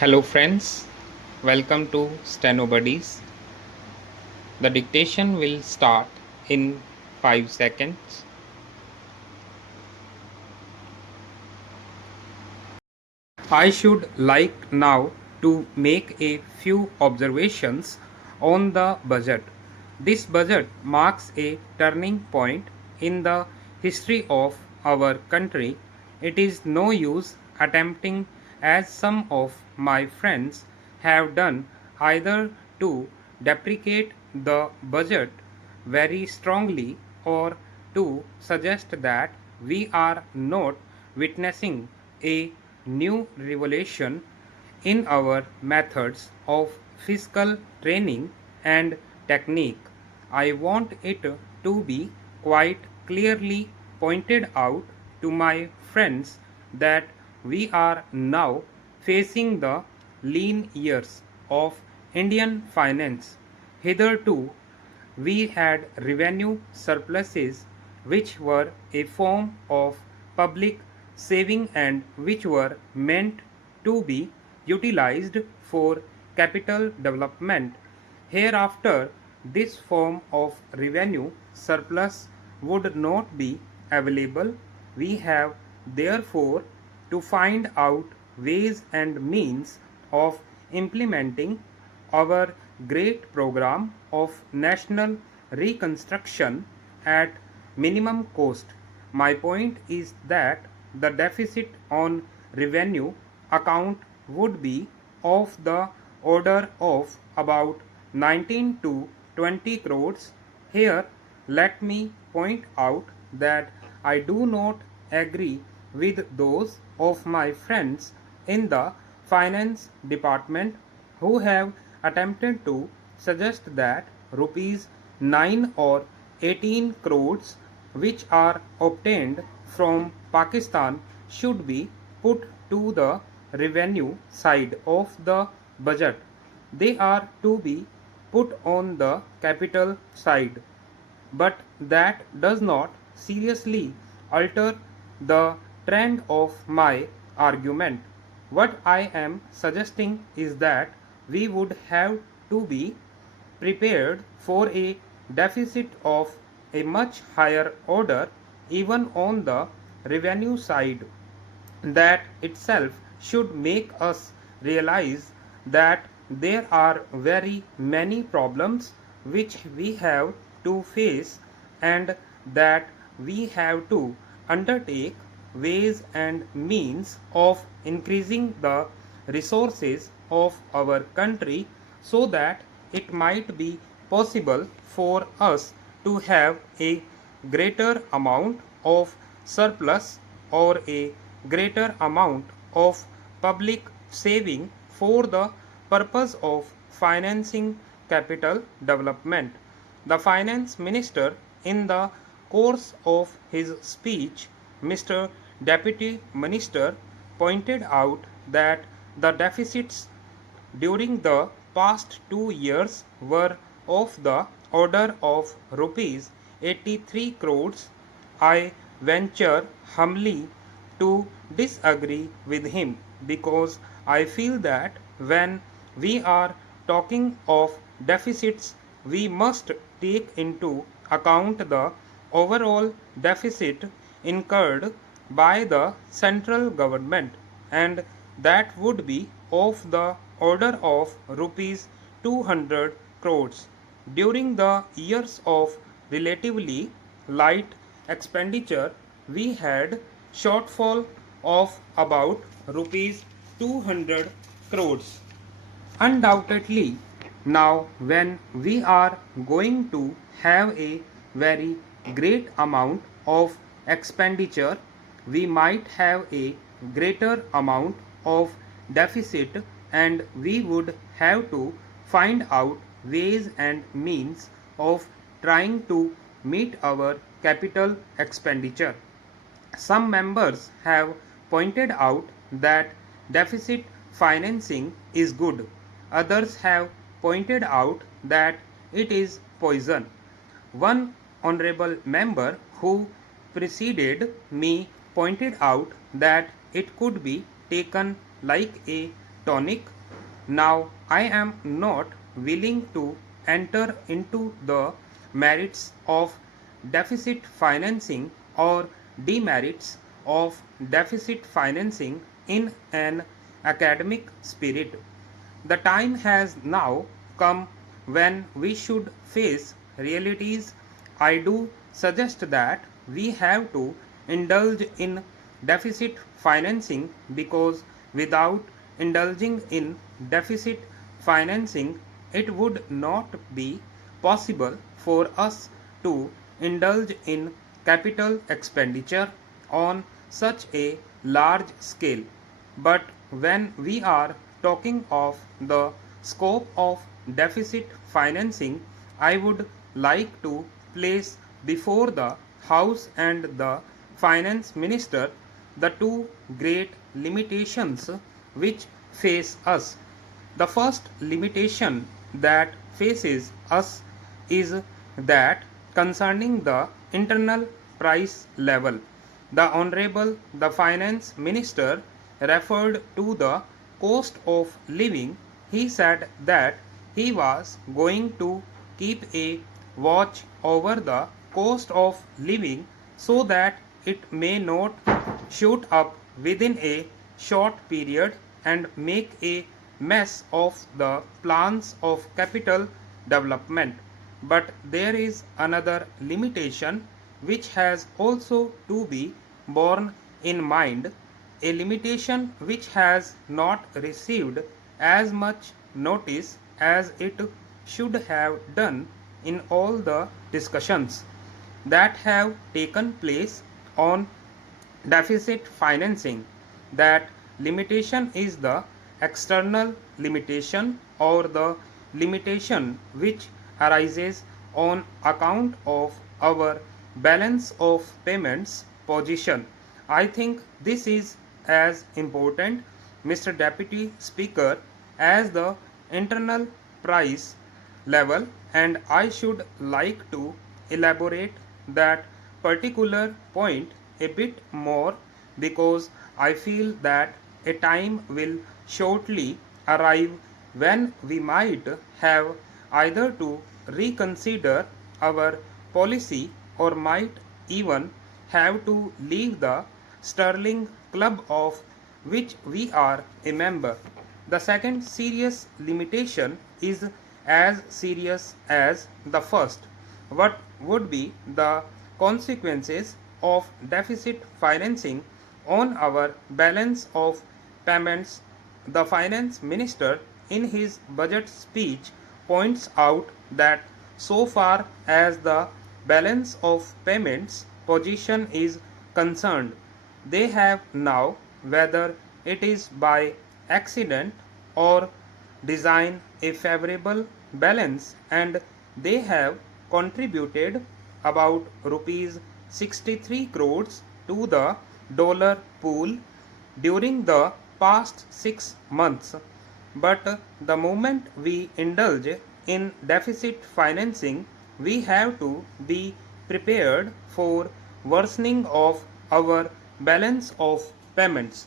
Hello friends, welcome to Steno Buddies. The dictation will start in 5 seconds. I should like now to make a few observations on the budget. This budget marks a turning point in the history of our country. It is no use attempting, as some of my friends have done, either to deprecate the budget very strongly or to suggest that we are not witnessing a new revolution in our methods of fiscal training and technique. I want it to be quite clearly pointed out to my friends that we are now facing the lean years of Indian finance. Hitherto, we had revenue surpluses which were a form of public saving and which were meant to be utilized for capital development. Hereafter, this form of revenue surplus would not be available. We have therefore to find out ways and means of implementing our great program of national reconstruction at minimum cost. My point is that the deficit on revenue account would be of the order of about 19 to 20 crores. Here, let me point out that I do not agree with those of my friends in the finance department who have attempted to suggest that rupees 9 or 18 crores which are obtained from Pakistan should be put to the revenue side of the budget. They are to be put on the capital side, but that does not seriously alter the trend of my argument. What I am suggesting is that we would have to be prepared for a deficit of a much higher order even on the revenue side. That itself should make us realize that there are very many problems which we have to face and that we have to undertake ways and means of increasing the resources of our country so that it might be possible for us to have a greater amount of surplus or a greater amount of public saving for the purpose of financing capital development. The finance minister, in the course of his speech, Mr. Deputy Minister, pointed out that the deficits during the past 2 years were of the order of rupees 83 crores. I venture humbly to disagree with him because I feel that when we are talking of deficits, we must take into account the overall deficit incurred by the central government, and that would be of the order of rupees 200 crores. During the years of relatively light expenditure, we had shortfall of about rupees 200 crores. Undoubtedly, now when we are going to have a very great amount of expenditure, we might have a greater amount of deficit and we would have to find out ways and means of trying to meet our capital expenditure. Some members have pointed out that deficit financing is good. Others have pointed out that it is poison. One honorable member who preceded me pointed out that it could be taken like a tonic. Now I am not willing to enter into the merits of deficit financing or demerits of deficit financing in an academic spirit. The time has now come when we should face realities. I do suggest that we have to indulge in deficit financing because without indulging in deficit financing, it would not be possible for us to indulge in capital expenditure on such a large scale. But when we are talking of the scope of deficit financing, I would like to place before the House and the Finance Minister the two great limitations which face us. The first limitation that faces us is that concerning the internal price level. The Honorable the Finance Minister referred to the cost of living. He said that he was going to keep a watch over the cost of living so that it may not shoot up within a short period and make a mess of the plans of capital development. But there is another limitation which has also to be borne in mind, a limitation which has not received as much notice as it should have done in all the discussions that have taken place on deficit financing. That limitation is the external limitation or the limitation which arises on account of our balance of payments position. I think this is as important, Mr. Deputy Speaker, as the internal price level, and I should like to elaborate that particular point a bit more because I feel that a time will shortly arrive when we might have either to reconsider our policy or might even have to leave the sterling club of which we are a member. The second serious limitation is as serious as the first. What would be the consequences of deficit financing on our balance of payments? The finance minister in his budget speech points out that so far as the balance of payments position is concerned, they have now, whether it is by accident or design, a favorable balance, and they have contributed about rupees 63 crores to the dollar pool during the past 6 months. But the moment we indulge in deficit financing, we have to be prepared for worsening of our balance of payments.